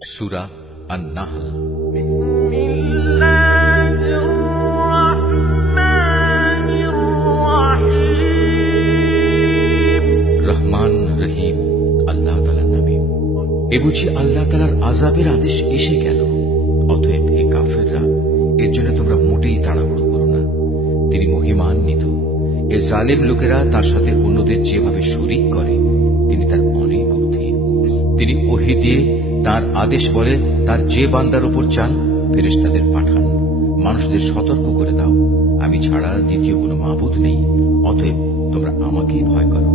সূরা আন-নাহল। রহমান রহিম আল্লাহ তাআলার নামে। এ বুঝি আল্লাহ তাআলার আযাবের আদেশ এসে গেল, অতএব হে কাফেররা, এর জন্য তোমরা মোটেই তাড়াহুড়ো করো না। তিনি মহিমান্বিত। এ জালেম লোকেরা তার সাথে অন্যদের যেভাবে শরীক করে, তিনি তার অনেক ঊর্ধ্বে। তিনি ওহী দিয়ে তার আদেশ বলে তার যে বান্দার উপর চান ফেরেশতাদের পাঠান, মানুষদের সতর্ক করে দাও, আমি ছাড়া দ্বিতীয় কোনো মাবুদ নেই, অতএব তোমরা আমাকেই ভয় করো।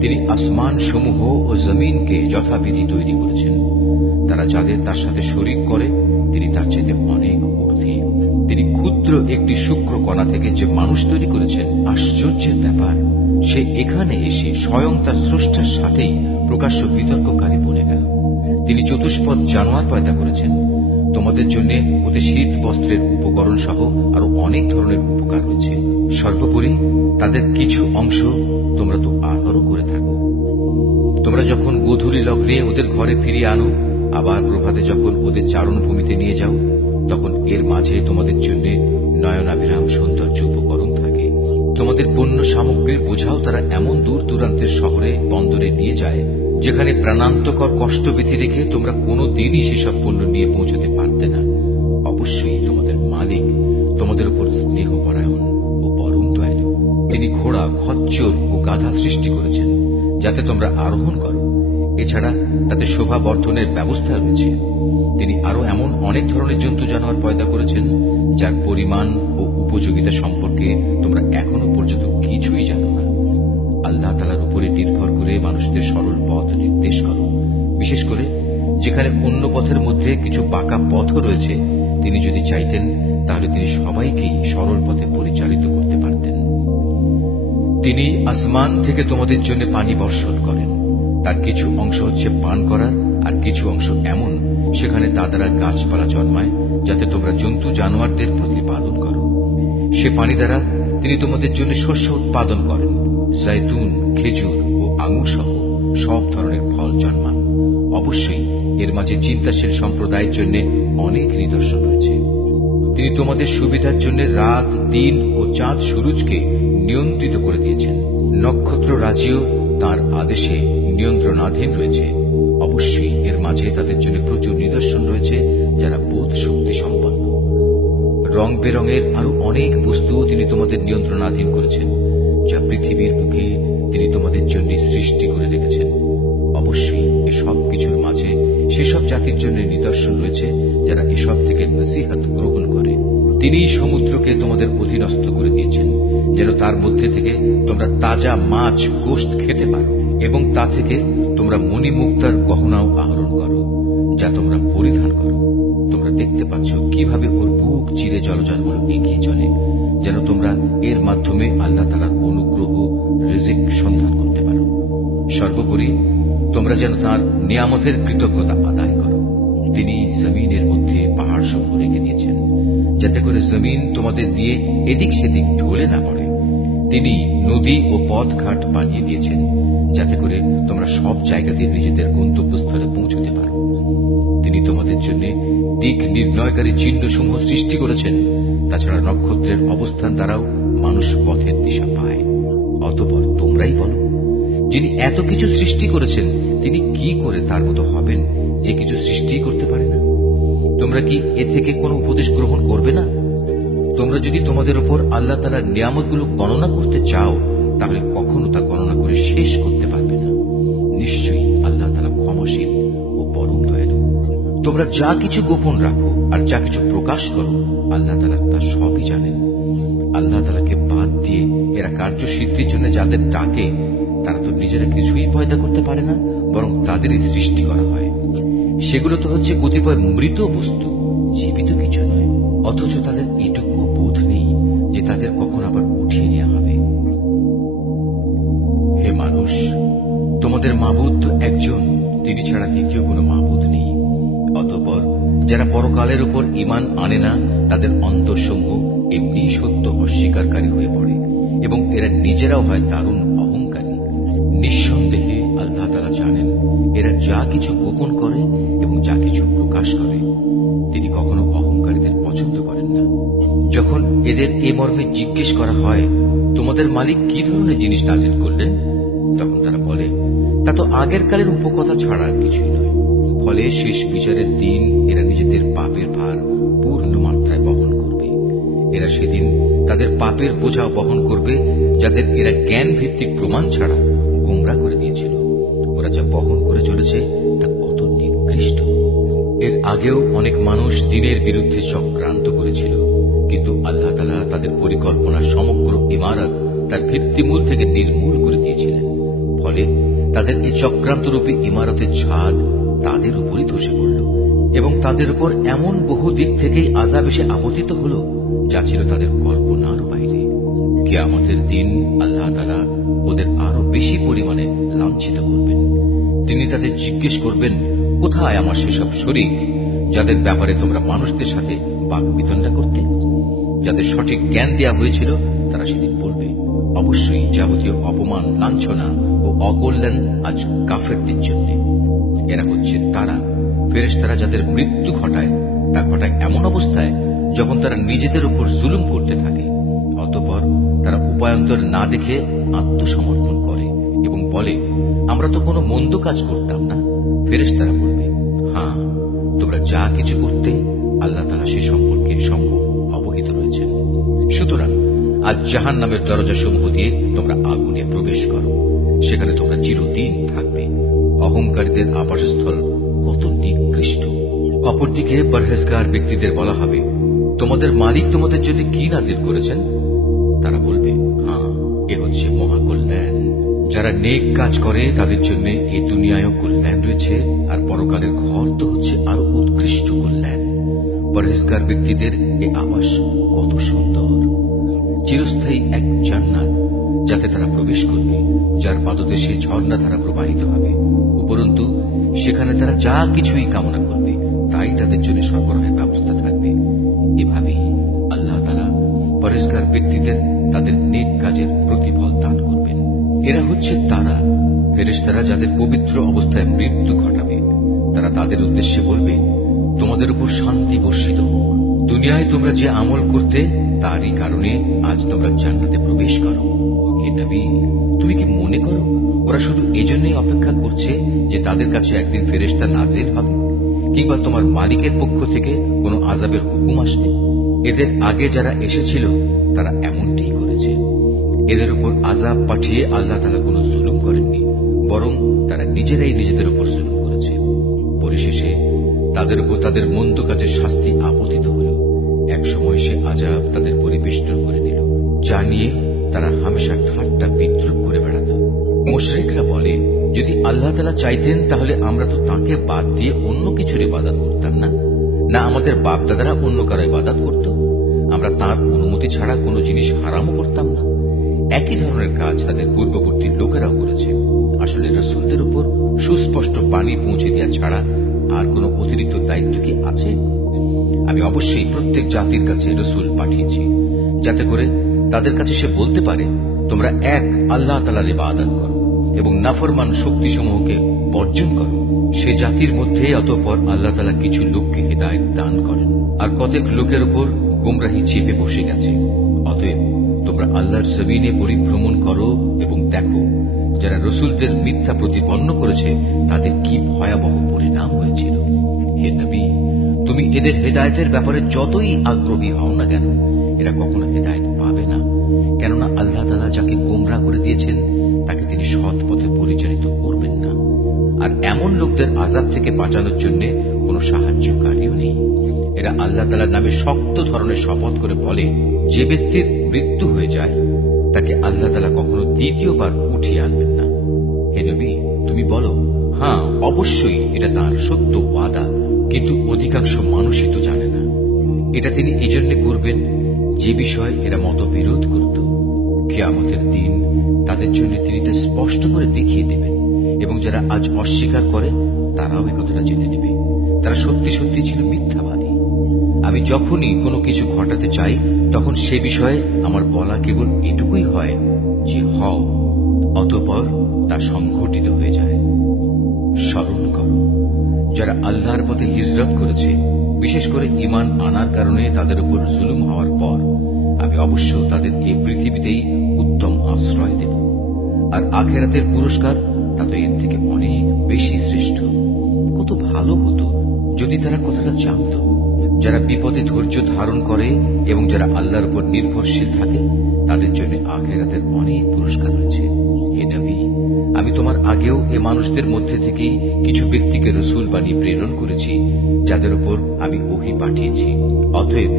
তিনি আসমান সমূহ ও জমিনকে যথাবিধি তৈরি করেছেন। তারা যাদের তার সাথে শরীক করে, তিনি তার চাইতে অনেক ঊর্ধ্বে। তিনি ক্ষুদ্র একটি শুক্র কণা থেকে যে মানুষ তৈরি করেছেন, আশ্চর্যের ব্যাপার, সে এখানে এসে স্বয়ং তার স্রষ্টার সাথেই প্রকাশ্য বিতর্ককারী বনে গেল। তিনি চতুষ্পদ জানোয়ার পয়দা করেছেন, তোমাদের জন্য ওতে শীত বস্ত্রের উপকরণ সহ আরো অনেক ধরনের উপকার রয়েছে। সর্বোপরি তাদের কিছু অংশ তোমরা তো আহারও করে থাকো। তোমরা যখন গোধূলি লগ্নে ওদের ঘরে ফিরিয়ে আনো, আবার প্রভাতে যখন ওদের চারণভূমিতে নিয়ে যাও, তখন এর মাঝে তোমাদের জন্য নয়নাভিরাম সৌন্দর্য উপকরণ থাকে। তোমাদের পণ্য সামগ্রীর বোঝাও তারা এমন দূর দূরান্তের শহরে বন্দরে নিয়ে যায়, যেখানে প্রাণান্তকর কষ্ট ব্যথি রেখে তোমরা কোনোদিনই সেসব পণ্য নিয়ে পৌঁছতে পারতে না। অবশ্যই তোমাদের মালিক তোমাদের উপর স্নেহপরায়ণ ও পরম দয়ালু। তিনি ঘোড়া, খচ্চর ও গাধা সৃষ্টি করেছেন যাতে তোমরা আরোহণ করো। এছাড়া তাতে শোভা বর্ধনের ব্যবস্থা রয়েছে। তিনি আরো এমন অনেক ধরনের জন্তু জানোয়ার পয়দা করেছেন যার পরিমাণ ও উপযোগিতা সম্পর্কে তোমরা এখনো পর্যন্ত কিছুই জানো না। আল্লাহ তাআলার উপরে নির্ভর করে মানুষদের সরল পথ নির্দেশ করো, বিশেষ করে যেখানে অন্য পথের মধ্যে কিছু বাঁকা পথও রয়েছে। তিনি যদি চাইতেন তাহলে তিনি সবাইকেই সরল পথে পরিচালিত করতে পারতেন। তিনি আসমান থেকে তোমাদের জন্য পানি বর্ষণ করেন। তার কিছু অংশ হচ্ছে পান করার, আর কিছু অংশ এমন সেখানে তা দ্বারা গাছপালা জন্মায়, যাতে তোমরা জন্তু জানোয়ারদের প্রতিপালন করো। সে পানি দ্বারা তিনি তোমাদের জন্য শস্য উৎপাদন করেন, জৈতুন, খেজুর ও আঙুর সহ সব ধরনের ফল জন্মান। অবশ্যই এর মাঝে চিন্তাশীল সম্প্রদায়ের জন্য অনেক নিদর্শন রয়েছে। তিনি তোমাদের সুবিধার জন্য রাত, দিন ও চাঁদ সূরজকে নিয়ন্ত্রিত করে দিয়েছেন। নক্ষত্র রাজিও তার আদেশে নিয়ন্ত্রণাধীন রয়েছে। অবশ্যই এর মাঝে তাদের জন্য প্রচুর নিদর্শন রয়েছে যারা বোধ শক্তি সম্পন্ন। রং বেরঙের আরো অনেক বস্তু তিনি তোমাদের নিয়ন্ত্রণাধীন করেছেন, যা পৃথিবীর বুকে তিনি তোমাদের জন্য সৃষ্টি করে রেখেছেন। অবশ্যই এসব কিছুর মাঝে সেসব জাতির জন্য নিদর্শন রয়েছে যারা এসব থেকে নসিহত গ্রহণ করে। তিনি সমুদ্রকে তোমাদের অধীনস্থ করে দিয়েছেন, যেন তার মধ্যে থেকে তোমরা তাজা মাছ, গোশত খেতে পারো, এবং তা থেকে তোমরা মণিমুক্তার গহনাও আহরণ করো, যা তোমরা পরিধান করো। তোমরা দেখতে পাচ্ছ কিভাবে ওর বুক চিরে জলযানগুলো এগিয়ে চলে, যেন তোমরা এর মাধ্যমে আল্লাহ তাআলার অনুগ্রহ, রিজিক সন্ধান করতে পারো। সর্বোপরি তোমরা যেন তার নিয়ামতের কৃতজ্ঞতা আদায় করো। তিনি জমিনের মধ্যে পাহাড় সমূহ রেখে দিয়েছেন, যাতে করে জমিন তোমাদের দিয়ে এদিক সেদিক ঢলে না পড়ে। তিনি নদী ও পথঘাট বানিয়ে দিয়েছেন, যাতে করে তোমরা সব জায়গাতে নিজেদের গন্তব্যস্থলে পৌঁছতে পারো। তিনি তোমাদের জন্য দিক নির্ণয়কারী চিহ্নসমূহ সৃষ্টি করেছেন। তাছাড়া নক্ষত্রের অবস্থান দ্বারাও মানুষ পথের দিশা পায়। অতঃপর তোমরাই বলো, যিনি এত কিছু সৃষ্টি করেছেন তিনি কি করে তার মতো হবেন, যে কিছু সৃষ্টি করতে পারে না? তোমরা কি এ থেকে কোনো উপদেশ গ্রহণ করবে না? তোমরা যদি তোমাদের উপর আল্লাহ তাআলার নিয়ামতগুলো গণনা করতে চাও, তাহলে কখনো তা গণনা করে শেষ করতে পারবে না। নিশ্চয়ই আল্লাহ তাআলা ক্ষমাশীল ও পরম দয়ালু। তোমরা যা কিছু গোপন রাখো আর যা কিছু প্রকাশ করো, আল্লাহ তাআলা তা সবই জানেন। আল্লাহ তাআলাকে বাদ দিয়ে এরা কার্যসিদ্ধির জন্য যাদের ডাকে, তারা তো নিজেরা কিছুই পয়দা করতে পারে না, বরং তাদেরই সৃষ্টি করা হয়। সেগুলো তো হচ্ছে কতিপয় মৃত বস্তু, জীবিত কিছু নয়। অথচ তাদের এটুকুও বোধ নেই যে তাদের কখন আবার উঠিয়ে নেওয়া হবে। হে মানুষ, তোমাদের মাবুদ তো একজন, তিনি ছাড়া দ্বিতীয় কোনো মাবুদ নেই। অতঃপর যারা পরকালের উপর ঈমান আনে না, তাদের অন্তরসমূহ এমনি সত্য অস্বীকারী হয়ে পড়ে, এবং এরা নিজেরাও হয় দারুণ অহংকারী। নিঃসন্দেহে আল্লাহ তাআলা জানেন এরা যা কিছু গোপন করে এবং যা কিছু প্রকাশ করে, তিনি কখনো অহংকারীদের পছন্দ করেন না। যখন এদের এ মর্মে জিজ্ঞেস করা হয়, তোমাদের মালিক কি ধরনের জিনিস নাজিল করলেন, তখন তারা বলে, তা তো আগের কালের উপকথা ছাড়া আর কিছুই নয়। ফলে শেষ বিচারের দিন এরা নিজেদের পাপের ভার পূর্ণ মাত্রায় বহন করবে। এরা সেদিন তাদের পাপের বোঝা বহন করবে, যাদের এরা জ্ঞান ভিত্তিক প্রমাণ ছাড়া গোমরা করে দিয়েছিল। ওরা যা বহন করে চলেছে তা কত নিকৃষ্ট। এর আগেও অনেক মানুষ দ্বীনের বিরুদ্ধে চক্রান্ত করেছিল, কিন্তু আল্লাহ তাআলা তাদের পরিকল্পনা সমগ্র ইমারত তার ভিত্তিমূল থেকে নির্মূল করে দিয়েছিলেন। ফলে তাদের এই চক্রান্তরূপী ইমারতের ছাদ তাদের উপরই ধসে পড়ল এবং তাদের উপর এমন বহু দিক থেকেই আযাব এসে আপতিত হল, যা ছিল তাদের কল্পনার বাইরে। কিয়ামতের দিন আল্লাহ তাআলা ওদের আরো বেশি পরিমাণে লাঞ্ছিত করবেন। তিনি তাদের জিজ্ঞেস করবেন, কোথায় আমার সেসব শরীক যাদের ব্যাপারে তোমরা মানুষদের সাথে বাকবিতণ্ডা করতে? যাদের সঠিক জ্ঞান দেয়া হয়েছিল তারা সেদিন বলবে, অবশ্যই যাবতীয় অপমান, লাঞ্ছনা ও অকল্যাণ আজ কাফেরদের জন্য। এরা হচ্ছে তারা ফেরেশতারা যাদের মৃত্যু ঘটায়, তা ঘটায় এমন অবস্থায় যখন তারা নিজেদের উপর জুলুম করতে থাকে। অতঃপর তারা উপায়ান্তর না দেখে আত্মসমর্পণ করে এবং বলে, আমরা তো কোনো মন্দ কাজ করতাম না। ফেরেশতারা বলবে, হ্যাঁ, তোমরা যা কিছু করতে আল্লাহ তাআলা সে সম্পর্কে সম্যক অবহিত রয়েছেন। সুতরাং আজ জাহান্নামের দরজাসমূহ দিয়ে তোমরা আগুনে প্রবেশ করো, সেখানে তোমরা চিরদিন থাকবে। অহংকারীদের আবাসস্থল কত নিকৃষ্ট। অপরদিকে পরহেজগার ব্যক্তিদের বলা হবে, তোমাদের মালিক তোমাদের জন্য কি নাজিল করেছেন? তারা বলবে, হ্যাঁ, এ হচ্ছে মহাকল্যাণ। যারা নেক কাজ করে তাদের জন্য এই দুনিয়ায়ও কল্যাণ রয়েছে, আর পরকালের ঘর তো হচ্ছে আরো উৎকৃষ্ট কল্যাণ। পরহেজগার ব্যক্তিদের এই আবাস কত সুন্দর। চিরস্থায়ী এক জান্নাত, যাতে তারা প্রবেশ করবে, যার পাদদেশে ঝর্ণাধারা প্রবাহিত হবে। উপরন্তু সেখানে তারা যা কিছুই কামনা করবে তাই তাদের জন্য সরবরাহের ব্যবস্থা থাকবে। এভাবেই আল্লাহ তাআলা পরহেজগার ব্যক্তিদের তাদের নেক কাজের প্রতিফল দান করবেন। এরা হচ্ছে তারা ফেরেশতারা যাদের পবিত্র অবস্থায় মৃত্যু ঘটাবে। তারা তাদের উদ্দেশ্যে বলবে, তোমাদের উপর শান্তি বর্ষিত হোক। দুনিয়ায় তোমরা যে আমল করতে তারই কারণে আজ তোমরা জান্নাতে প্রবেশ করো। হে নবী, তুমি কি মনে করো ওরা শুধু এজন্যই অপেক্ষা করছে যে তাদের কাছে একদিন ফেরেশতা নাজিল হবে, কিংবা তোমার মালিকের পক্ষ থেকে কোনো আযাবের হুকুম আসবে? এদের আগে যারা এসেছিল তারা এমনটিই করেছে। এদের উপর আযাব পাঠিয়ে আল্লাহ তাআলা কোনো জুলুম করেননি, বরং তারা নিজেরাই নিজেদের উপর জুলুম করেছে। পরিশেষে তাদের উপর তাদের মন্দ কাজের শাস্তি আপতিত হল। একসময় সে আযাব তাদের পরিবেষ্টন করে নিল, যা নিয়ে তারা হামেশা ঠাট্টা বিদ্রূপ করে বেড়াত। মুশরিকরা বলে, যদি আল্লাহ তাআলা চাইতেন তাহলে আমরা তো তাঁকে বাদ দিয়ে অন্য কিছুর ইবাদত করতাম না, না আমাদের বাপ দাদারা অন্য কারো ইবাদত করত। আমরা তাঁর অনুমতি ছাড়া কোনো জিনিস হারামও করতাম না। একই ধরনের কাজ তাদের পূর্ববর্তী লোকেরাও করেছে। আসলে রাসূলদের উপর সুস্পষ্ট বাণী পৌঁছে দেওয়া ছাড়া আর কোনো অতিরিক্ত দায়িত্ব কি আছে? আমি অবশ্যই প্রত্যেক জাতির কাছে রাসূল পাঠিয়েছি, যাতে করে তাদের কাছে সে বলতে পারে, তোমরা এক আল্লাহ তাআলার ইবাদত করো এবং নাফরমান শক্তিসমূহকে বর্জন করো। সে জাতির মধ্যে অতঃপর আল্লাহ তাআলা কিছু লোককে হিদায়াত দান করেন, আর কতক লোকের উপর গোমরাহি চেপে বসে গেছে। অতএব তোমরা আল্লাহর জমিনে পরিভ্রমণ করো এবং দেখো যারা রাসূলদের মিথ্যা প্রতিপন্ন করেছে তাদের কি ভয়াবহ পরিণাম হয়েছিল। হে নবী, তুমি এদের হেদায়েতের ব্যাপারে যতই আগ্রহী হও না কেন, এরা কখনো হেদায়েত পাবে না। কেননা আল্লাহ তাআলা যাকে গোমরা করে দিয়েছেন তাকে তিনি সৎ পথে পরিচালিত করবেন না। আর এমন লোকদের আযাব থেকে বাঁচানোর জন্য কোনো সাহায্যকারীও নেই। এরা আল্লাহ তাআলার নামে শক্ত ধরনের শপথ করে বলে, যে ব্যক্তির মৃত্যু হয়ে যায় তাকে আল্লাহ তাআলা কখনো দ্বিতীয়বার উঠিয়ে আনবেন না। হে নবী, তুমি বলো, হ্যাঁ, অবশ্যই এটা তাঁর সত্য ওয়াদা, কিন্তু অধিকাংশ মানুষই তো জানে না। এটা তিনি এজন্য করবেন যে বিষয়ে এরা মতবিরোধ করত। কিয়ামতের দিন তাদের জন্য তিনি তা স্পষ্ট করে দেখিয়ে দেবেন, এবং যারা আজ অস্বীকার করে তারাও এই কথাটা জেনে নেবে তারা সত্যি সত্যি ছিল মিথ্যাবাদী। আমি যখনই কোনো কিছু ঘটাতে চাই তখন সে বিষয়ে আমার বলা কেবল এটুকুই হয় যে হও, অতঃপর তা সংঘটিত হয়ে যায়। স্মরণ করো যারা আল্লাহর পথে হিজরত করেছে, বিশেষ করে ঈমান আনার কারণে তাদের উপর জুলুম হওয়ার পর আমি অবশ্য তাদের এই পৃথিবীতেই উত্তম আশ্রয় দেব, আর আখিরাতের পুরস্কার তা তো এর থেকে অনেক বেশি শ্রেষ্ঠ। কত ভালো হতো যদি তারা কথাটা জানত। যারা বিপদে ধৈর্য ধারণ করে এবং যারা আল্লাহর উপর নির্ভরশীল থাকে তাদের জন্য আখিরাতের অনেক পুরস্কার রয়েছে। হে নবী, আমি তোমার আগেও এ মানুষদের মধ্যে থেকেই কিছু ব্যক্তিকে রসুল বানিয়ে প্রেরণ করেছি যাদের উপর আমি ওহী পাঠিয়েছি। অতএব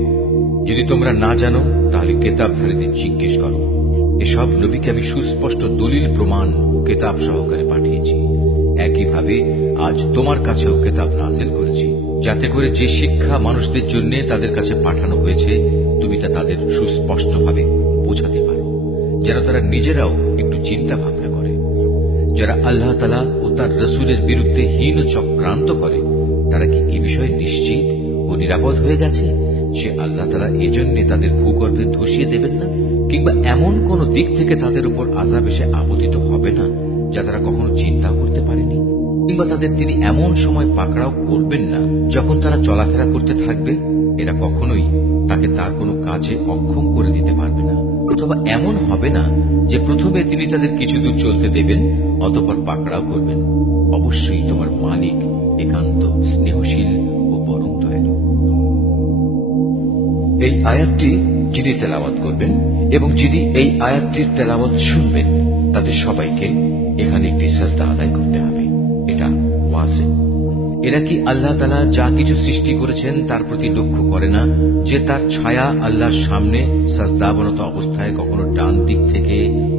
যদি তোমরা না জানো তাহলে কেতাবধারীদের জিজ্ঞেস করো। এসব নবীকে আমি সুস্পষ্ট দলিল প্রমাণ ও কেতাব সহকারে পাঠিয়েছি। একইভাবে আজ তোমার কাছেও কেতাব নাযিল করেছি, যাতে করে যে শিক্ষা মানুষদের জন্য তাদের কাছে পাঠানো হয়েছে তুমি তা তাদের সুস্পষ্টভাবে বোঝাতে পারো, যেন তারা নিজেরাও একটু চিন্তা ভাবনা করে। যারা আল্লাহ তাআলা ও তার রসুলের বিরুদ্ধে হীন চক্রান্ত করে তারা কি এ বিষয়ে নিশ্চিত ও নিরাপদ হয়ে গেছে যে আল্লাহ তাআলা এজন্য তাদের ভূগর্ভে ধসিয়ে দেবেন না, কিংবা এমন কোন দিক থেকে তাদের উপর আযাব এসে আপতিত হবে না যা তারা কখনো চিন্তাও করতে পারেনি, কিংবা তাদের তিনি এমন সময় পাকড়াও করবেন না যখন তারা চলাফেরা করতে থাকবে। এরা কখনোই তাকে তার কোনো কাজে অক্ষম করে দিতে পারবে না, অথবা এমন হবে না যে প্রথমে তিনি তাদের কিছু দূর চলতে দেবেন অতঃপর পাকড়াও করবেন। অবশ্যই তোমার মালিক একান্ত স্নেহশীল ও পরম দয়ালু। এই আয়াতটি যিনি তেলাওয়াত করবেন এবং যিনি এই আয়াতটির তেলাওয়াত শুনবেন তাদের সবাইকে এখানে একটি সাজদা আদায় করতে হবে। এটা ওয়াজিব। এরা কি আল্লাহ তাআলা যা কিছু সৃষ্টি করেছেন তার প্রতি লক্ষ্য করে না যে তার ছায়া আল্লাহর সামনে সাজদাবনত অবস্থায় কখনো ডান দিক থেকে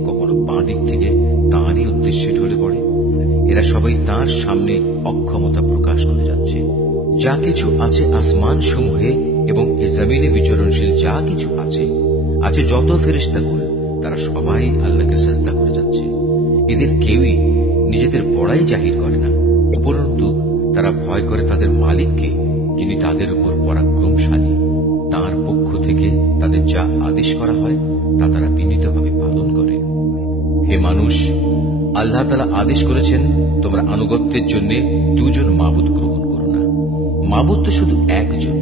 কখনো বাঁ দিক থেকে তাঁরই উদ্দেশ্যে ঢলে পড়ে? এরা সবাই তাঁর সামনে অক্ষমতা প্রকাশ করে যাচ্ছে। যা কিছু আছে আসমান সমূহে এবং এ জমিনে বিচরণশীল যা কিছু আছে যত ফেরেশতাকুল তারা সবাই আল্লাহকে সাজদা করে যাচ্ছে। এদের কেউই নিজেদের বড়াই জাহির করে না, উপরন্তু তারা ভয় করে তাদের মালিককে, যিনি তাদের উপর পরাক্রমশালী। তাঁর পক্ষ থেকে তাদের যা আদেশ করা হয় তা তারা বিনীতভাবে পালন করে। হে মানুষ, আল্লাহ তাআলা আদেশ করেছেন তোমরা আনুগত্যের জন্য দুজন মাবুদ গ্রহণ করো না। মাবুদ তো শুধু একজন,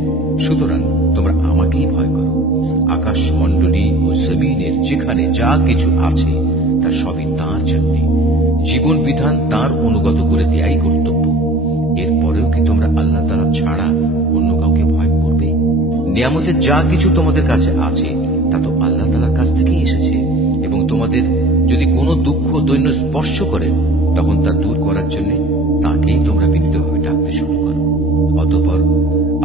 সুতরাং তোমরা আমাকেই ভয় করো। আকাশমণ্ডলী ও জমিনের যেখানে যা কিছু আছে তা সবই তাঁর জন্য। জীবন বিধান তাঁর অনুগত করে দেয়াই কর্তব্য। এরপরেও কি তোমরা আল্লাহ তাআলা ছাড়া অন্য কাউকে ভয় করবে? নিয়ামতের যা কিছু তোমাদের কাছে আছে তা তো আল্লাহ তাআলার কাছ থেকেই এসেছে, এবং তোমাদের যদি কোনো দুঃখ দৈন্য স্পর্শ করে তখন তা দূর করার জন্য তাকেই তোমরা বিনীতভাবে ডাকতে শুরু করো। অতঃপর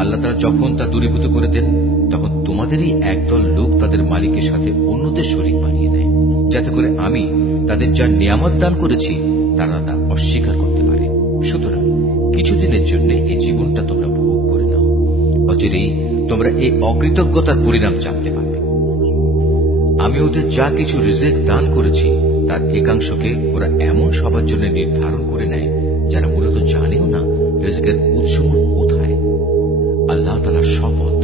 আল্লাহ তাআলা যখন তা দূরীভূত করে দেন তখন তোমাদেরই একদল লোক তাদের মালিকের সাথে অন্যদের শরীক বানিয়ে নেয়, যাতে করে আমি তাদের যা নিয়ামত দান করেছি তারা তা অস্বীকার করতে পারে। সুতরাং কিছুদিনের জন্য এই জীবনটা তোমরা ভোগ করে নাও, অচিরেই তোমরা এই অকৃতজ্ঞতার পরিণাম জানতে পারবে। আমি ওদের যা কিছু রিজিক দান করেছি তার একাংশকে ওরা এমন সবার জন্য নির্ধারণ করে নেয় যারা মূলত জানেও না রিজিকের উৎসমূল কোথায়। আল্লাহ তাআলার শপথ,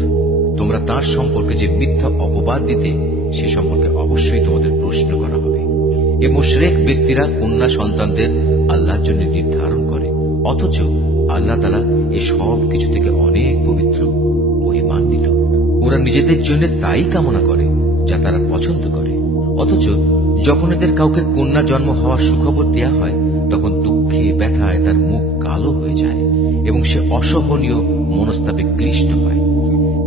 তোমরা তার সম্পর্কে যে মিথ্যা অপবাদ দিতে সে সম্পর্কে অবশ্যই তোমাদের প্রশ্ন করা হবে। এ মুশরিক ব্যক্তিরা কন্যা সন্তানদের আল্লাহর জন্য নির্ধারণ করে, অথচ আল্লাহ তাআলা এই সব কিছু থেকে অনেক পবিত্র মহিমান্বিত। ওরা নিজেদের জন্য তাই কামনা করে যা তারা পছন্দ করে, অথচ যখন এদের কাউকে কন্যা জন্ম হওয়ার সুখবর দেয়া হয় তখন দুঃখে ব্যথায় তার মুখ কালো হয়ে যায় এবং সে অসহনীয় মনস্তাপে ক্লিষ্ট হয়।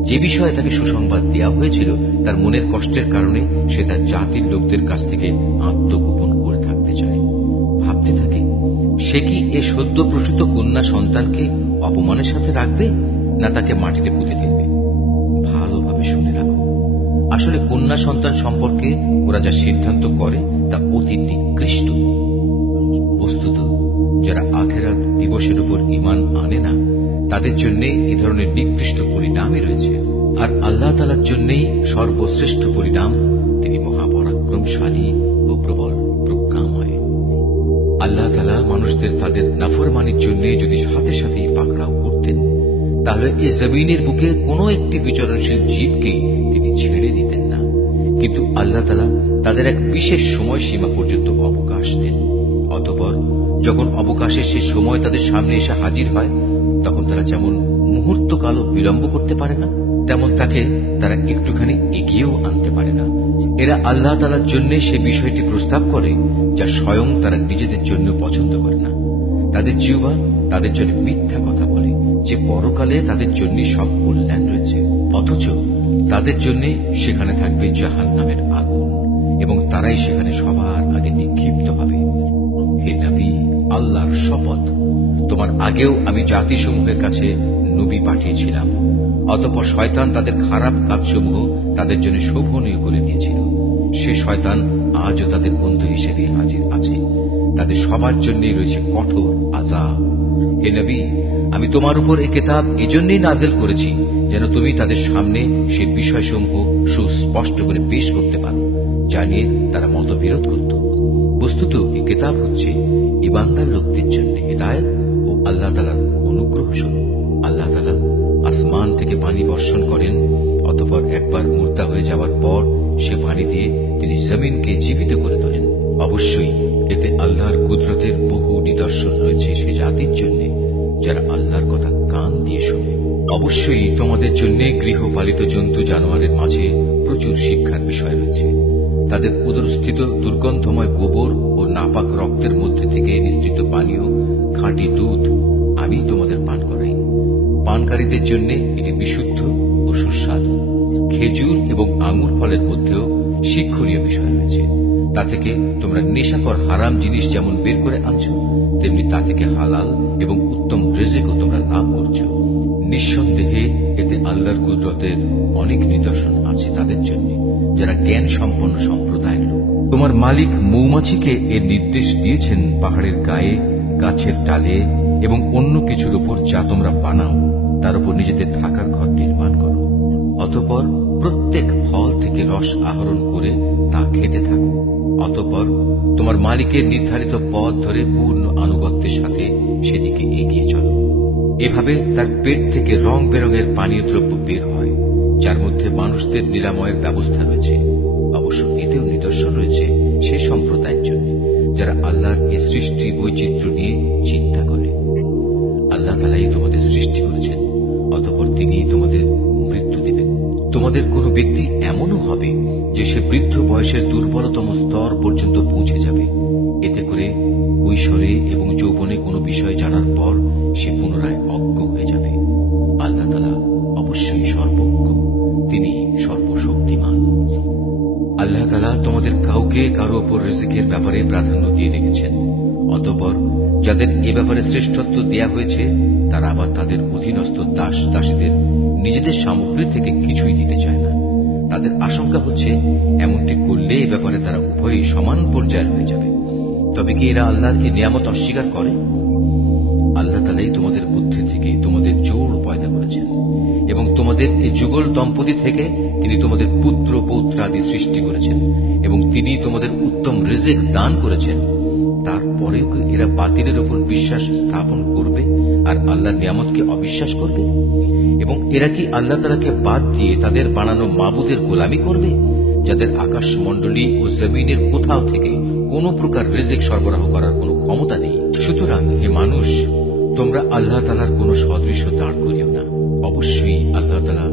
যে বিষয়ে তাকে সুসংবাদ দেওয়া হয়েছিল তার মনের কষ্টের কারণে সে তার জাতির লোকদের কাছ থেকে আত্মগোপন করে থাকতে চায়। ভাবতে থাকে, সে কি এ সদ্য প্রসূত কন্যা সন্তানকে অপমানের সাথে রাখবে না তাকে মাটিতে পুঁতে ফেলবে? ভালোভাবে শুনে রাখো, আসলে কন্যা সন্তান সম্পর্কে ওরা যা সিদ্ধান্ত করে তা অতি নিকৃষ্ট। বস্তুত যারা আখিরাত দিবসের উপর ঈমান আনে না তাদের জন্য এ ধরনের নিকৃষ্ট পরিণামই রয়েছে, আর আল্লাহ তাআলার জন্যই সর্বশ্রেষ্ঠ পরিণাম। তিনি মহাপরাক্রমশালী ও প্রবল প্রজ্ঞাময়। আল্লাহ তাআলা মানুষদের তাদের নাফরমানির জন্য যদি সাথে সাথেই পাকড়াও করতেন তাহলে এই জমিনের বুকে কোনো একটি বিচরণশীল জীবকেই তিনি ছেড়ে দিতেন না, কিন্তু আল্লাহ তাআলা তাদের এক বিশেষ সময়সীমা পর্যন্ত অবকাশ দেন। অতঃপর যখন অবকাশের শেষ সময় তাদের সামনে এসে হাজির হয়, তখন তারা যেমন মুহূর্তকালও বিলম্ব করতে পারে না, তেমন তাকে তারা একটুখানি এগিয়েও আনতে পারে না। এরা আল্লাহ তাআলার জন্য সে বিষয়টি প্রস্তাব করে যা স্বয়ং তারা নিজেদের জন্য পছন্দ করে না। তাদের জিহ্বা তাদের জন্য মিথ্যা কথা বলে যে পরকালে তাদের জন্য সব কল্যাণ রয়েছে, অথচ তাদের জন্য সেখানে থাকবে জাহান্নামের আগুন এবং তারাই সেখানে সবার আগে নিক্ষিপ্ত হবে। হে নবী, আল্লাহর শপথ, তোমার আগেও আমি জাতিসমূহের কাছে নবী পাঠিয়েছিলাম, অতঃপর শয়তান তাদের খারাপ কাজসমূহ তাদের জন্য শোভনীয় করে দিয়েছিল। সে শয়তান আজও তাদের বন্ধু হিসেবে হাজির আছে। তাদের সবার জন্যই রয়েছে কঠোর আযাব। হে নবী, আমি তোমার উপর এই কিতাব এজন্যই নাযিল করেছি যেন তুমি তাদের সামনে সেই বিষয়সমূহ সুস্পষ্ট করে পেশ করতে পারো যা নিয়ে তারা মতবিরোধ করত। বস্তুত এই কিতাব হচ্ছে ঈমানদার লোকদের জন্য হিদায়াত ও আল্লাহ তাআলার অনুগ্রহ স্বরূপ। আল্লাহ তাআলা আসমান থেকে পানি বর্ষণ করেন, অতঃপর একবার মুর্দা হয়ে যাওয়ার পর সে পানি দিয়ে তিনি জমিনকে জীবিত করে তোলেন। অবশ্যই এতে আল্লাহর কুদরতের বহু নিদর্শন রয়েছে সে জাতির জন্য যারা আল্লাহর কথা কান দিয়ে শোনে। অবশ্যই তোমাদের জন্য গৃহপালিত জন্তু জানোয়ারের মাঝে প্রচুর শিক্ষার বিষয় রয়েছে। তাদের উদরস্থিত দুর্গন্ধময় গোবর ও নাপাক রক্তের মধ্যে থেকে নিঃসৃত পানীয় খাঁটি দুধ আমি তোমাদের পান করাই। পানকারীদের জন্য এটি বিশুদ্ধ ও সুস্বাদু। খেজুর এবং আঙুর ফলের মধ্যেও শিক্ষণীয় বিষয় রয়েছে। তা থেকে তোমরা নেশাকর হারাম জিনিস যেমন বের করে আনছো, তেমনি তা থেকে হালাল এবং উত্তম রিজিকও তোমরা লাভ করছো। নিঃসন্দেহে এতে আল্লাহর কুদরতের অনেক নিদর্শন আছে তাদের জন্য যারা জ্ঞান সম্পন্ন সম্প্রদায়ের লোক। তোমার মালিক মৌমাছিকে এর নির্দেশ দিয়েছেন পাহাড়ের গায়ে, গাছের ডালে এবং অন্য কিছুর উপর যা তোমরা বানাও তার উপর নিজেদের থাকার ঘর নির্মাণ করো। অতঃপর প্রত্যেক ফল থেকে রস আহরণ করে তা খেতে থাকো। অতঃপর তোমার মালিকের নির্ধারিত পথ ধরে পূর্ণ আনুগত্যের সাথে সেদিকে এগিয়ে চলো। এভাবে তার পেট থেকে রং বেরঙের পানীয় দ্রব্য বের হয় যার মধ্যে মানুষদের নিরাময়ের ব্যবস্থা রয়েছে। অবশ্য এতেও নিদর্শন রয়েছে সে সম্প্রদায়ের জন্য যারা আল্লাহর এই সৃষ্টি বৈচিত্র্য নিয়ে চিন্তা করে। আল্লাহ তাআলাই তোমাদের সৃষ্টি করেছেন, অতঃপর তিনিই তোমাদের মৃত্যু দেবেন। তোমাদের কোনো ব্যক্তি এমনও হবে যে সে বৃদ্ধ বয়সের দুর্বলতম স্তর পর্যন্ত পৌঁছে যাবে। এতে করে কৈশোরে এবং যৌবনে কোনো বিষয় জানার পর সে পুনরায় অজ্ঞ হয়ে যাবে। আল্লাহ তাআলা অবশ্যই সর্বজ্ঞ, তিনি সর্বশক্তিমান। আল্লাহ তাআলা তোমাদের কাউকে কারো উপর রিজিকের ব্যাপারে প্রাধান্য দিয়ে রেখেছেন। অতঃপর যাদের এ ব্যাপারে শ্রেষ্ঠত্ব দেয়া হয়েছে তারা আবার তাদের অধীনস্থ দাস দাসীদের নিজেদের সামগ্রী থেকে কিছুই দিতে চায় না। তাদের আশঙ্কা হচ্ছে এমনটি করলে এ ব্যাপারে তারা উভয়ই সমান পর্যায়ের হয়ে যাবে। তবে কি এরা আল্লাহর এই নিয়ামত অস্বীকার করে? আল্লাহ তাআলাই তোমাদের মধ্যে থেকে তোমাদের জোড় পয়দা করেছেন এবং তোমাদের এই যুগল দম্পতি থেকে তিনি তোমাদের পুত্র পৌত্রাদি সৃষ্টি করেছেন এবং তিনি তোমাদের উত্তম রিজিক দান করেছেন। তারপরেও কি এরা বাতিলের উপর বিশ্বাস স্থাপন করবে আর আল্লাহর নিয়ামতকে অবিশ্বাস করবে? এবং এরা কি আল্লাহ তাআলাকে বাদ দিয়ে তাদের বানানো মাবুদের গোলামি করবে যাদের আকাশমণ্ডলী ও জমিনের কোথাও থেকে কোনো প্রকার রিজিক সরবরাহ করার কোনো ক্ষমতা নেই? সুতরাং হে মানুষ, তোমরা আল্লাহ তাআলার কোনো সদৃশ্য দাঁড় করিও না। অবশ্যই আল্লাহ তাআলা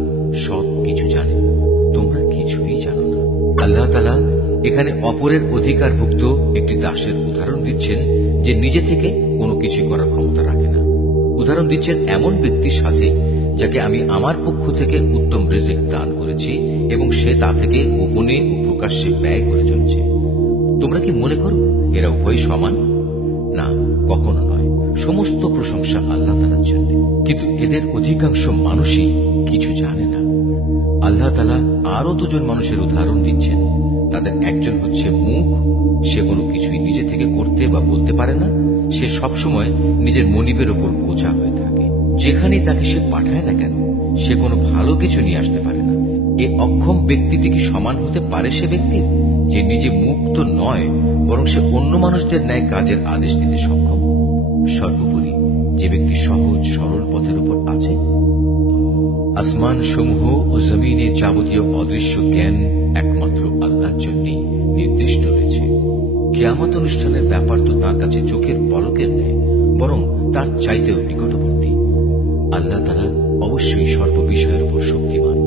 সব কিছু জানেন, তোমরা কিছুই জানো না। আল্লাহ তাআলা এখানে অপরের অধিকারভুক্ত একটি দাসের উদাহরণ দিচ্ছেন যে নিজে থেকে কোনো কিছু করার ক্ষমতা রাখে না। উদাহরণ দিচ্ছেন এমন ব্যক্তির সাথে যাকে আমি আমার পক্ষ থেকে উত্তম রিজিক দান করেছি এবং সে তা থেকে গোপনে ও প্রকাশ্যে ব্যয় করে চলেছে। তোমরা কি মনে করো এরা উভয় সমান? না, কখনো নয়। সমস্ত প্রশংসা আল্লাহ তাআলার জন্য, কিন্তু এদের অধিকাংশ মানুষই কিছু জানে না। আল্লাহ তাআলা আরো দুজন মানুষের উদাহরণ দিচ্ছেন। তাদের একজন হচ্ছে মুখ, সে কোনো কিছুই নিজে থেকে করতে বা বলতে পারে না। সে সবসময় নিজের মনিবের উপর বোঝা হয়ে থাকে। যেখানেই তাকে সে পাঠায় না কেন সে কোনো ভালো কিছু নিয়ে আসতে পারে না। এ অক্ষম ব্যক্তিটি কি সমান হতে পারে সে ব্যক্তি যে নিজে মুক্ত নয়, বরং সে অন্য মানুষদের ন্যায় কাজের আদেশ দিতে সক্ষম? সর্বোপরি যে ব্যক্তি সহজ সরল পথের উপর আছে। আসমান সমূহ ও জমিনের যাবতীয় অদৃশ্য জ্ঞান একমাত্র আল্লাহর জন্যই নির্দিষ্ট রয়েছে। কিয়ামত অনুষ্ঠানের ব্যাপার তো তাঁর কাছে চোখের পলকের ন্যায়, বরং তার চাইতেও নিকটবর্তী। আল্লাহ তাআলা অবশ্যই সর্ববিষয়ের উপর শক্তিমান।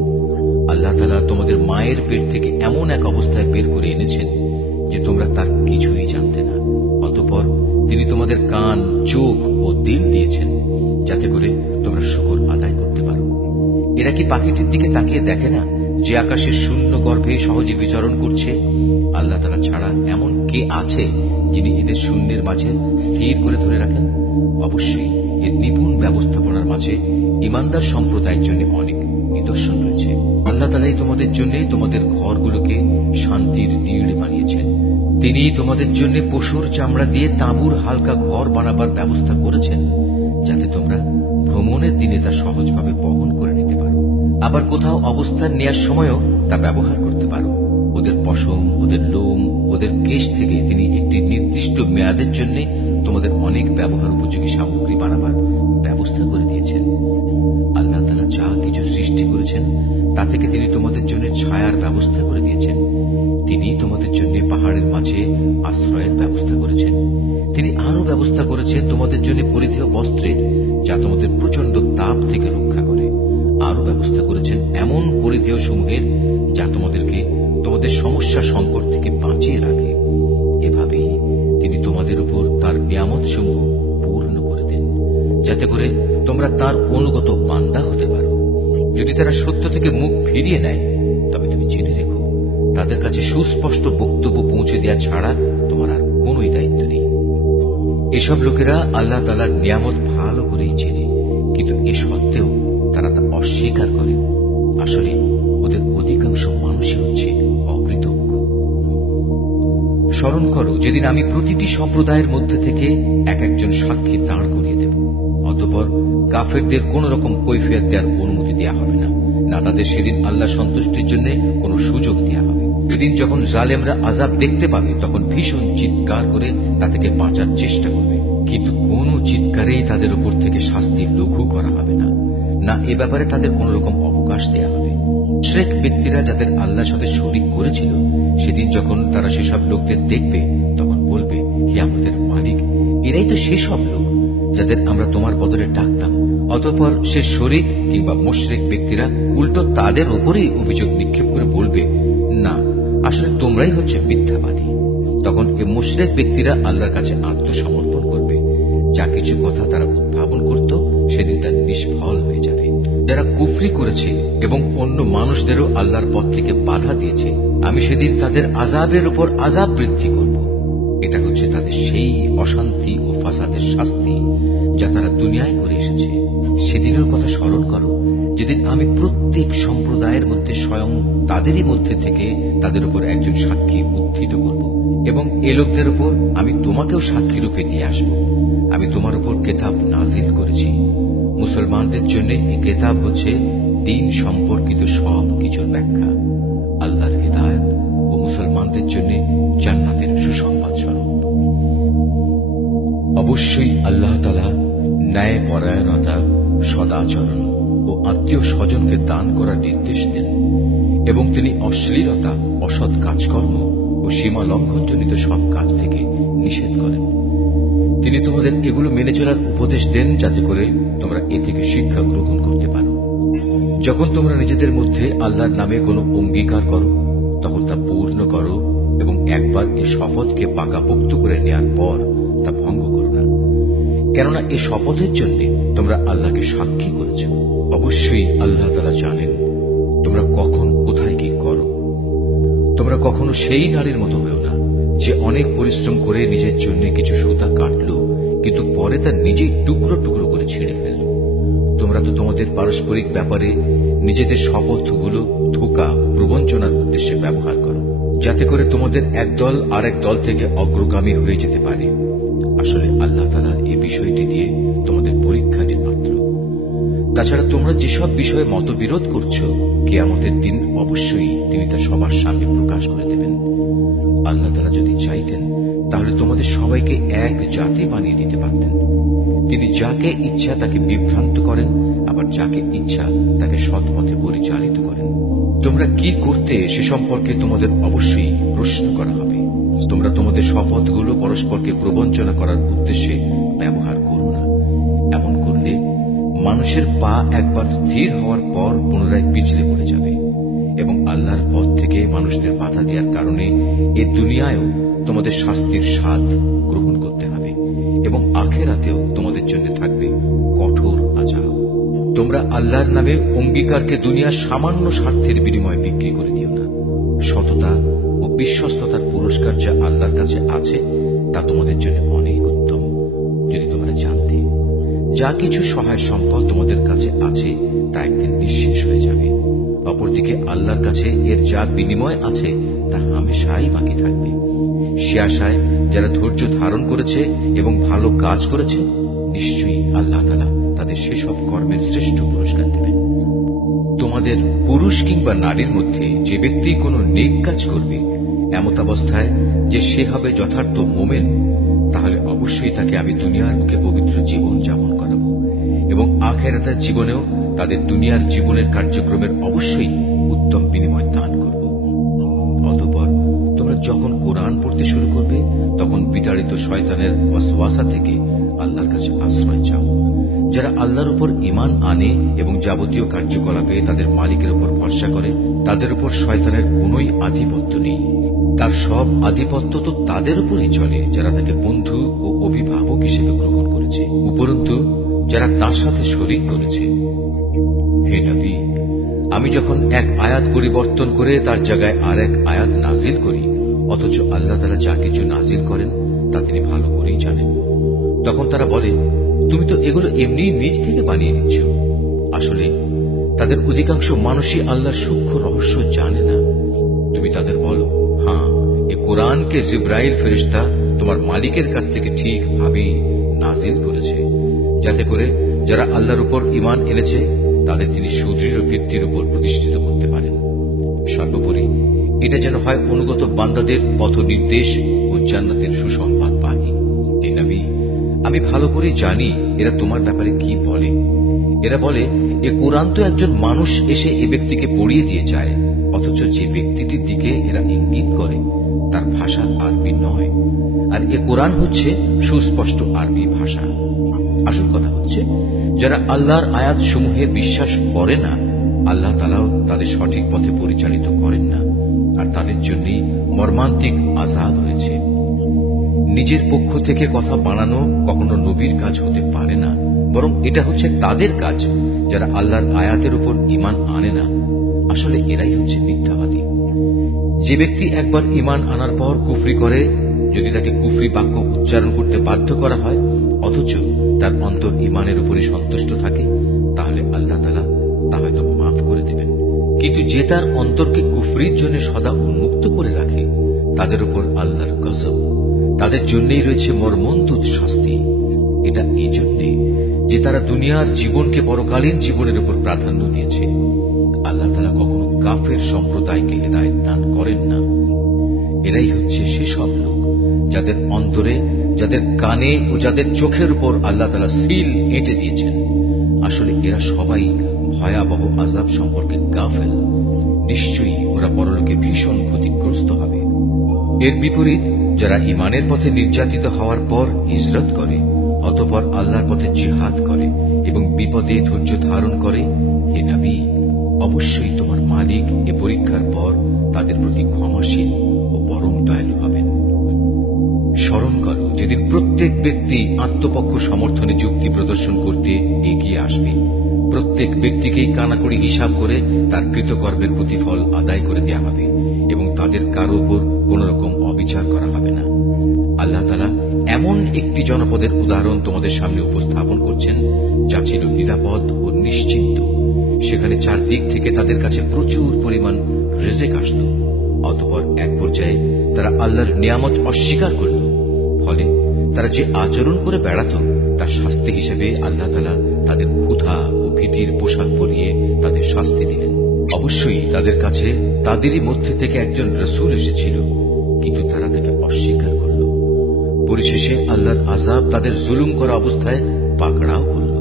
আল্লাহ তাআলা তোমাদের মায়ের পেট থেকে এমন এক অবস্থায় বের করে এনেছেন যে তোমরা তার কিছুই জানতে না। অতঃপর তিনি তোমাদের কান, চোখ ও দিল দিয়েছেন যাতে করে তোমরা শুকর আদায় করতে পারো। এরা কি পাখিটির দিকে তাকিয়ে দেখে না যে আকাশের শূন্য গর্ভে সহজে বিচরণ করছে? আল্লাহ তাআলা ছাড়া এমন কে আছে যিনি এদের শূন্যের মাঝে স্থির করে ধরে রাখেন? অবশ্যই এর নিপুণ ব্যবস্থাপনার মাঝে ইমানদার সম্প্রদায়ের জন্য অনেক নিদর্শন রয়েছে। আল্লাহ তাআলাই তোমাদের জন্য তোমাদের ঘরগুলোকে শান্তির নীড় বানিয়েছেন। তিনি তোমাদের জন্য পশুর চামড়া দিয়ে তাঁবুর হালকা ঘর বানাবার ব্যবস্থা করেছেন যাতে তোমরা ভ্রমণের দিনে তা সহজভাবে বহন করে নিতে পারো। আবার কোথাও অবস্থান নেওয়ার সময়ও তা ব্যবহার করতে পারো। ওদের পশম, ওদের লোম, ওদের কেশ থেকে তিনি একটি নির্দিষ্ট মেয়াদের জন্য তোমাদের অনেক ব্যবহার উপযোগী সামগ্রী বানাবার ব্যবস্থা করে দিয়েছেন। আল্লাহ তাআলা যা কিছু সৃষ্টি করেছেন তা থেকে তিনি তোমাদের জন্য ছায়ার ব্যবস্থা করে দিয়েছেন। তিনি তোমাদের জন্য পাহাড়ের মাঝে আশ্রয়ের ব্যবস্থা করেছেন। তিনি আরো ব্যবস্থা করেছেন তোমাদের জন্য পরিধেয় বস্ত্রের, যা তোমাদের প্রচন্ড তাপ থেকে রক্ষা করে। আরো ব্যবস্থা করেছেন এমন পরিধেয় সমূহের যা তোমাদেরকে তোমাদের সমস্যা সংকট থেকে বাঁচিয়ে রাখে। এভাবেই তিনি তোমাদের উপর তার নিয়ামত সমূহ পূর্ণ করে দেন যাতে করে তোমরা তার অনুগত বান্দা হতে পারো। যদি তারা সত্য থেকে মুখ ফিরিয়ে নেয় তবে তুমি জেনে রেখো তাদের কাছে সুস্পষ্ট বক্তব্য পৌঁছে দেওয়া ছাড়া তোমার আর কোনোই দায়িত্ব নেই। এসব লোকেরা আল্লাহ তাআলার নিয়ামত ভালো করেই চেনে, কিন্তু এ সত্ত্বেও তারা তা অস্বীকার করে। আসলে ওদের অধিকাংশ মানুষই হচ্ছে অকৃতজ্ঞ। স্মরণ করো যেদিন আমি প্রতিটি সম্প্রদায়ের মধ্যে থেকে এক একজন সাক্ষী দাঁড় করিয়ে দেব। অতঃপর কাফেরদের কোন রকম কৈফিয়ত দেওয়ার অনুমতি দেওয়া হবে না, না তাদের সেদিন আল্লাহ সন্তুষ্টির জন্য কোনো সুযোগ দেওয়া হবে। সেদিন যখন জালেমরা আযাব দেখতে পাবে তখন ভীষণ চিৎকার করে তা থেকে বাঁচার চেষ্টা করবে, কিন্তু কোনো চিৎকারেই তাদের উপর থেকে শাস্তি লঘু করা হবে না, না এ ব্যাপারে তাদের কোন রকম অবকাশ দেওয়া হবে। মুশরিক ব্যক্তিরা যাদের আল্লাহর সাথে শরীক করেছিল, সেদিন যখন তারা সেসব লোকদের দেখবে তখন বলবে, হে আমাদের মালিক, এরাই তো সেসব লোক যাদের আমরা তোমার বদলে ডাকতাম। অতঃপর সে শরীক কিংবা মুশরিক ব্যক্তিরা উল্টো তাদের উপরেই অভিযোগ নিক্ষেপ করে বলবে, না, আসলে তোমরাই হচ্ছে মিথ্যাবাদী। তখন এ মুশরিক ব্যক্তিরা আল্লাহর কাছে আত্মসমর্পণ করবে। যা কিছু কথা তারা উদ্ভাবন করত সেদিন তা নিষ্ফল হয়ে যাবে। যারা কুফরি করেছে এবং অন্য মানুষদেরও আল্লাহর পথ থেকে বাধা দিয়েছে, আমি সেদিন তাদের আযাবের উপর আযাব বৃদ্ধি করব। এটা হচ্ছে তাদের সেই অশান্তি ও ফাসাদের শাস্তি যা তারা দুনিয়ায় করে এসেছে। সেদিনের কথা স্মরণ করো যেদিন আমি প্রত্যেক সম্প্রদায়ের মধ্যে স্বয়ং তাদেরই মধ্যে থেকে তাদের উপর একজন সাক্ষী উত্থিত করব, এবং এ লোকদের উপর আমি তোমাকেও সাক্ষী রূপে নিয়ে আসব। আমি তোমার উপর কিতাব নাজিল করেছি। মুসলমানদের জন্য এই কিতাব হচ্ছে দ্বীন সম্পর্কিত সব কিছুর ব্যাখ্যা, আল্লাহর হিদায়াত ও মুসলমানদের জন্য জান্নাতের সুসংবাদ স্বরূপ। অবশ্যই আল্লাহ তাআলা ন্যায় পরায়ণতা, সদাচরণ ও আত্মীয় স্বজনকে দান করার নির্দেশ দেন, এবং তিনি অশ্লীলতা, অসৎ কাজকর্ম ও সীমা লঙ্ঘনজনিত সব কাজ থেকে নিষেধ করেন। তিনি তোমাদের এগুলো মেনে চলার উপদেশ দেন যাতে করে তোমরা এ থেকে শিক্ষা গ্রহণ করতে পারো। যখন তোমরা নিজেদের মধ্যে আল্লাহর নামে কোনো অঙ্গীকার করো তখন তা পূর্ণ করো, এবং একবার এই শপথকে পাকাপোক্ত করে নেওয়ার পর তা ভঙ্গ করো না, কেননা এই শপথের জন্য তোমরা আল্লাহকে সাক্ষী করেছ। অবশ্যই আল্লাহ তাআলা জানেন তোমরা কখন কোথায় কি করো। তোমরা কখনো সেই নারীর মতো হও না যে অনেক পরিশ্রম করে নিজের জন্য কিছু সুতা কাটল, কিন্তু পরে তা নিজেই টুকরো টুকরো করে ছিঁড়ে ফেলল। তোমরা তো তোমাদের পারস্পরিক ব্যাপারে নিজেদের শপথগুলো ধোঁকা, প্রবঞ্চনার উদ্দেশ্যে ব্যবহার করো, যাতে করে তোমাদের একদল আরেক দল থেকে অগ্রগামী হয়ে যেতে পারে। আসলে আল্লাহ তাআলা এই বিষয়টি দিয়ে তোমাদের পরীক্ষা নেন মাত্র। তাছাড়া তোমরা যেসব বিষয়ে মতবিরোধ করছো, কিয়ামতের দিন অবশ্যই তিনি তা সবার সামনে প্রকাশ করে দেবেন। আল্লাহ তাআলা যদি চাইতেন তাহলে তোমাদের সবাইকে এক জাতি বানিয়ে দিতে পারতেন। তিনি যাকে ইচ্ছা তাকে বিভ্রান্ত করেন, আবার যাকে ইচ্ছা তাকে সৎ পথে পরিচালিত করেন। তোমরা কি করতে সে সম্পর্কে তোমাদের অবশ্যই প্রশ্ন করা হবে। তোমরা তোমাদের শপথগুলো পরস্পরকে প্রবঞ্চনা করার উদ্দেশ্যে ব্যবহার করো না। এমন করলে মানুষের পা একবার স্থির হওয়ার পর পুনরায় পিছলে পড়ে যাবে এবং আল্লাহর পথ থেকে মানুষদের বাধা দেওয়ার কারণে এ দুনিয়ায়ও তোমাদের শাস্তির স্বাদ গ্রহণ করতে হবে এবং আখিরাতেও তোমাদের জন্য থাকবে কঠোর আযাব। তোমরা আল্লাহর নামে অঙ্গীকারকে দুনিয়ার সামান্য স্বার্থের বিনিময়ে বিক্রি করে দিও না। সততা ও বিশ্বস্ততার পুরস্কার যা আল্লাহর কাছে আছে তা তোমাদের জন্য অনেক উত্তম। যদি তোমরা জানতে যা কিছু সহায় সম্পদ তোমাদের কাছে আছে তা একদিন নিঃশেষ হয়ে যাবে, অপরদিকে আল্লাহর কাছে এর যা বিনিময় আছে তা হামেশাই বাকি থাকবে। সে আশায় যারা ধৈর্য ধারণ করেছে এবং ভালো কাজ করেছে, নিশ্চয়ই আল্লাহ তাআলা তাদের সেসব কর্মের শ্রেষ্ঠ পুরস্কার দেবেন। তোমাদের পুরুষ কিংবা নারীর মধ্যে যে ব্যক্তি কোনো নেক কাজ করবে এমতাবস্থায় যে সে হবে যথার্থ মোমেন, তাহলে অবশ্যই তাকে আমি দুনিয়ার বুকে পবিত্র জীবন যাপন করাবো এবং আখিরাতের জীবনেও তাদের দুনিয়ার জীবনের কার্যক্রমের অবশ্যই উত্তম বিনিময় দান করব। অতঃপর তোমরা যখন কোরআন পড়তে শুরু করবে তখন বিতাড়িত শয়তানের ওয়াসওয়াসা থেকে আল্লাহর কাছে আশ্রয় চাও। যারা আল্লাহর উপর ঈমান আনে এবং যাবতীয় কার্যকলাপে তাদের মালিকের উপর ভরসা করে, তাদের উপর শয়তানের কোনোই আধিপত্য নেই। তার সব আধিপত্য তো তাদের উপরই চলে যারা তাকে বন্ধু ও অভিভাবক হিসেবে গ্রহণ করেছে, উপরন্তু যারা তার সাথে শরীক করেছে। হে নবী, আমি যখন এক আয়াত পরিবর্তন করে তার জায়গায় আর এক আয়াত নাজিল করি, অথচ আল্লাহ তাআলা যা কিছু নাজিল করেন তা তিনি ভালো করেই জানেন, তখন তারা বলে, তুমি তো এগুলো এমনি নিজ থেকে বানিয়ে নিচ্ছ। আসলে তাদের অধিকাংশ মানুষই আল্লাহর সূক্ষ্ম রহস্য জানে না। তুমি তাদের বলো, হ্যাঁ, এ কোরআনকে জিবরাইল ফেরেশতা তোমার মালিকের কাছ থেকে ঠিকভাবেই নাজিল করেছে, যাতে করে যারা আল্লাহর উপর ঈমান এনেছে তাদের তিনি সুদৃঢ় ভিত্তির উপর প্রতিষ্ঠিত করতে পারেন। সর্বোপরি এটা যেন হয় অনুগত বান্দাদের পথ নির্দেশ ও জান্নাতের সুসংবাদ বাণী। হে নবী, আমি ভালো করে জানি এরা তোমার ব্যাপারে কি বলে। এরা বলে, এ কোরআন তো একজন মানুষ এসে এ ব্যক্তিকে পড়িয়ে দিয়ে যায়, অথচ যে ব্যক্তিটির দিকে এরা ইঙ্গিত করে তার ভাষা আরবি নয়, আর এ কোরআন হচ্ছে সুস্পষ্ট আরবি ভাষা। আসল কথা হচ্ছে, যারা আল্লাহর আয়াত সমূহে বিশ্বাস করে না, আল্লাহ তাআলাও তাদের সঠিক পথে পরিচালিত করেন না, আর তাদের জন্যই মর্মান্তিক আযাব রয়েছে। নিজের পক্ষ থেকে কথা বানানো কখনো নবীর কাজ হতে পারে না, বরং এটা হচ্ছে তাদের কাজ যারা আল্লাহর আয়াতের উপর ঈমান আনে না। আসলে এরাই হচ্ছে মিথ্যাবাদী। যে ব্যক্তি একবার ঈমান আনার পর কুফরি করে, যদি তাকে কুফরি বাক্য উচ্চারণ করতে বাধ্য করা হয় অথচ তার অন্তর ঈমানের উপরই সন্তুষ্ট থাকে, তাহলে আল্লাহ তাআলা তা হয়তো মাফ করে দেবেন। কিন্তু যে তার অন্তরকে কুফরির জন্য সদা উন্মুক্ত করে রাখে, তাদের উপর আল্লাহর গজব, তাদের জন্যই রয়েছে মর্মন্তুদ শাস্তি। এটা এই জন্যে যে তারা দুনিয়ার জীবনকে পরকালীন জীবনের উপর প্রাধান্য দিয়েছে। আল্লাহ তাআলা কখনো কাফের সম্প্রদায়কে হেদায়েত দান করেন না। এরাই হচ্ছে সেসব লোক যাদের অন্তরে, যাদের কানে ও যাদের চোখের উপর আল্লাহ তাআলা সিল এঁটে দিয়েছেন। আসলে এরা সবাই ভয়াবহ আযাব সম্পর্কে গাফেল। নিশ্চয়ই ওরা পরলোকে ভীষণ ক্ষতিগ্রস্ত হবে। এর বিপরীত যারা ঈমানের পথে নির্যাতিত হওয়ার পর হিজরত করে, অতঃপর আল্লাহর পথে জিহাদ করে এবং বিপদে ধৈর্য ধারণ করে, হে নবী, অবশ্যই তোমার মালিক এ পরীক্ষার পর তাদের প্রতি ক্ষমাশীল ও পরম দয়ালু হবেন। স্মরণ করো যেদিন প্রত্যেক ব্যক্তি আত্মপক্ষ সমর্থনে যুক্তি প্রদর্শন করতে এগিয়ে আসবে। প্রত্যেক ব্যক্তিকেই কানাকড়ি হিসাব করে তার কৃতকর্মের প্রতিফল আদায় করে দেওয়া হবে এবং তাদের কারো উপর কোন রকম অবিচার করা হবে না। আল্লাহ তাআলা এমন একটি জনপদের উদাহরণ তোমাদের সামনে উপস্থাপন করছেন যা ছিল নিরাপদ ও নিশ্চিন্ত। সেখানে চারদিক থেকে তাদের কাছে প্রচুর পরিমাণ রিজিক আসত। অতঃপর এক পর্যায়ে তারা আল্লাহর নিয়ামত অস্বীকার করল। ফলে তারা যে আচরণ করে বেড়াত তার শাস্তি হিসেবে আল্লাহ তাআলা তাদের ক্ষুধা ও ভীতির পোশাক পরিয়ে তাদের শাস্তি দিলেন। অবশ্যই তাদের কাছে তাদেরই মধ্যে থেকে একজন রাসূল এসেছিল, কিন্তু তারা তাকে অস্বীকার করল। পরিশেষে আল্লাহর আযাব তাদের জুলুম করা অবস্থায় পাকড়াও করল।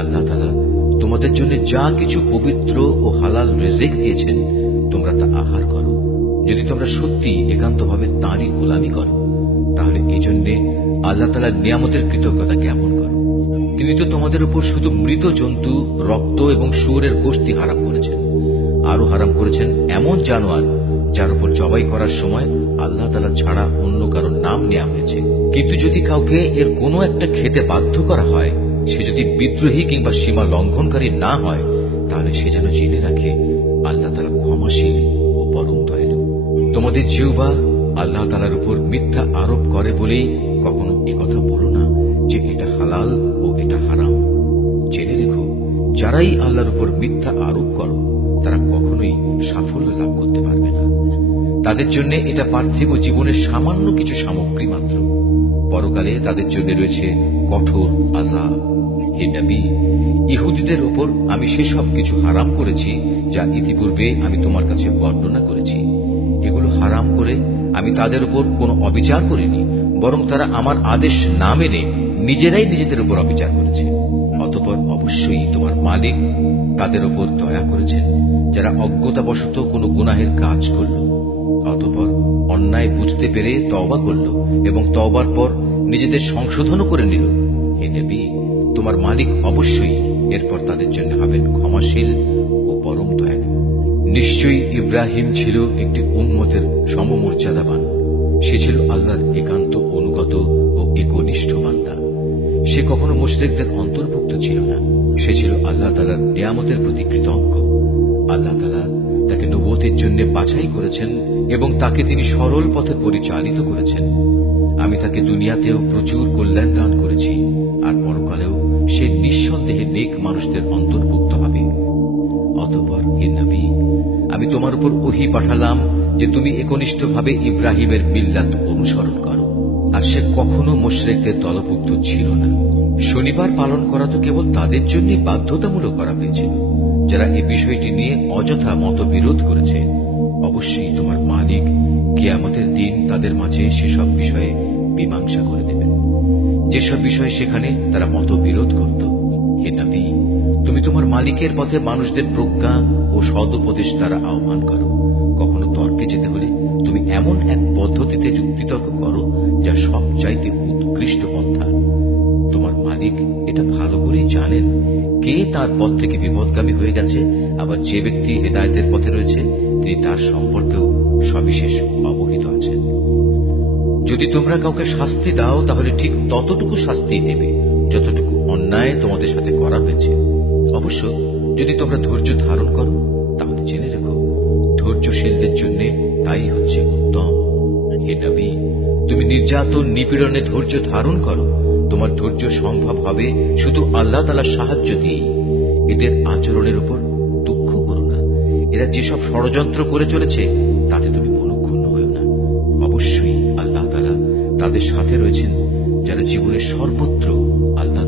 আল্লাহ তাআলা তোমাদের জন্য যা কিছু পবিত্র ও হালাল রিজিক দিয়েছেন তোমরা তা আহার করো, যদি তোমরা সত্যি একান্তভাবে তাঁরই গোলামি করো, তাহলে এই জন্য আল্লাহ তাআলার নিয়ামতের কৃতজ্ঞতা জ্ঞাপন করো। তিনি তো তোমাদের উপর শুধু মৃত জন্তু, রক্ত এবং শুয়োরের গোশত হারাম করেছেন। আরো হারাম করেছেন এমন জানোয়ার যার উপর জবাই করার সময় আল্লাহ তাআলা ছাড়া অন্য কারোর নাম নেওয়া হয়েছে। কিন্তু যদি কাউকে এর কোনো একটা খেতে বাধ্য করা হয়, সে যদি বিদ্রোহী কিংবা সীমা লঙ্ঘনকারী না হয়, তাহলে সে যেন জেনে রাখে আল্লাহ তাআলা ক্ষমাশীল ও পরম দয়ালু। তোমাদের জিহ্বা আল্লাহ তাআলার উপর মিথ্যা আরোপ করে বলেই কখনো কথা বলো না যে এটা হালাল ও এটা হারাম। জেনে রেখো, যারাই আল্লাহর উপর মিথ্যা আরোপ করো তারা কখনোই সাফল্য লাভ করতে পারবে না। তাদের জন্য এটা পার্থিব জীবনের সামান্য কিছু সামগ্রী মাত্র। পরকালে তাদের জন্য রয়েছে কঠোর আযাব। হে নবী, ইহুদিদের উপর আমি সেসব কিছু হারাম করেছি যা ইতিপূর্বে আমি তোমার কাছে বর্ণনা করেছি। এগুলো হারাম করে আমি তাদের উপর কোনো অবিচার করিনি, বরং তারা আমার আদেশ না মেনে নিজেরাই নিজেদের উপর অবিচার করেছে। অতঃপর অবশ্যই তোমার মালিক তাদের উপর দয়া করেছেন যারা অজ্ঞতাবশত কোনো গুনাহের কাজ করল, অতঃপর অন্যায় বুঝতে পেরে তওবা করল এবং তওবার পর নিজেদের সংশোধনও করে নিল। হে নবী, তোমার মালিক অবশ্যই এরপর তাদের জন্য হবেন ক্ষমাশীল ও পরম দয়ালু। নিশ্চয়ই ইব্রাহিম ছিল একটি উম্মতের সমমর্যাদাবান। সে ছিল আল্লাহর একান্ত অনুগত ও একনিষ্ঠ বান্দা। সে কখনো মুশরিকদের অন্তর্ভুক্ত ছিল না। সে ছিল আল্লাহ তাআলার নিয়ামতের প্রতি কৃতজ্ঞ। আল্লাহ তাআলা তাকে নবুয়তের জন্য বাছাই করেছেন এবং তাকে তিনি সরল পথে পরিচালিত করেছেন। আমি তাকে দুনিয়াতেও প্রচুর কল্যাণ দান করেছি, আর পরকালেও সে নিঃসন্দেহে নেক মানুষদের অন্তর্ভুক্ত হবে। অতঃপর হে নবী, আমি তোমার উপর ওহী পাঠালাম যে তুমি একনিষ্ঠভাবে ইব্রাহিমের মিল্লাত অনুসরণ করো। আর সে কখনো মুশরিকদের দলভুক্ত ছিল না। শনিবার পালন করা তো কেবল তাদের জন্যই বাধ্যতামূলক করা হয়েছিল যারা এই বিষয়টি নিয়ে অযথা মতবিরোধ করেছে। অবশ্যই তোমার মালিক কিয়ামতের দিন তাদের মাঝে সেসব বিষয়ে মীমাংসা করে দেবেন, যেসব বিষয়ে সেখানে তারা মতবিরোধ করত। হে নবী, তুমি তোমার মালিকের পথে মানুষদের প্রজ্ঞা ও সদুপদেশ দ্বারা আহ্বান করো। কখনো তর্কে যেতে হলে তুমি এমন এক পদ্ধতিতে যুক্তিতর্ক করো যা সবচাইতে উৎকৃষ্ট পন্থা। তোমার মালিক এটা ভালো করেই জানেন কে তার পথ থেকে বিপদগামী হয়ে গেছে, আবার যে ব্যক্তি হেদায়েতের পথে রয়েছে তিনি তার সম্পর্কেও সবিশেষ অবহিত আছেন। যদি তোমরা কাউকে শাস্তি দাও তাহলে ঠিক ততটুকু শাস্তি দেবে যতটুকু অন্যায় তোমাদের সাথে করা হয়েছে। অবশ্য যদি তোমরা ধৈর্য ধারণ করো তাহলে জেনে রেখো ধৈর্যশীলদের জন্য তাই হচ্ছে উত্তম। হে নবী, তুমি নির্যাতন নিপীড়নে ধৈর্য ধারণ করো। তোমার ধৈর্য সম্ভব হবে শুধু আল্লাহ তাআলার সাহায্য দিয়ে। এদের আচরণের উপর দুঃখ করো না। এরা যেসব ষড়যন্ত্র করে চলেছে তাতে তুমি মনক্ষুণ্ণ হও না। অবশ্যই আল্লাহ তাআলা তাদের সাথে রয়েছেন যারা জীবনের সর্বত্র আল্লাহ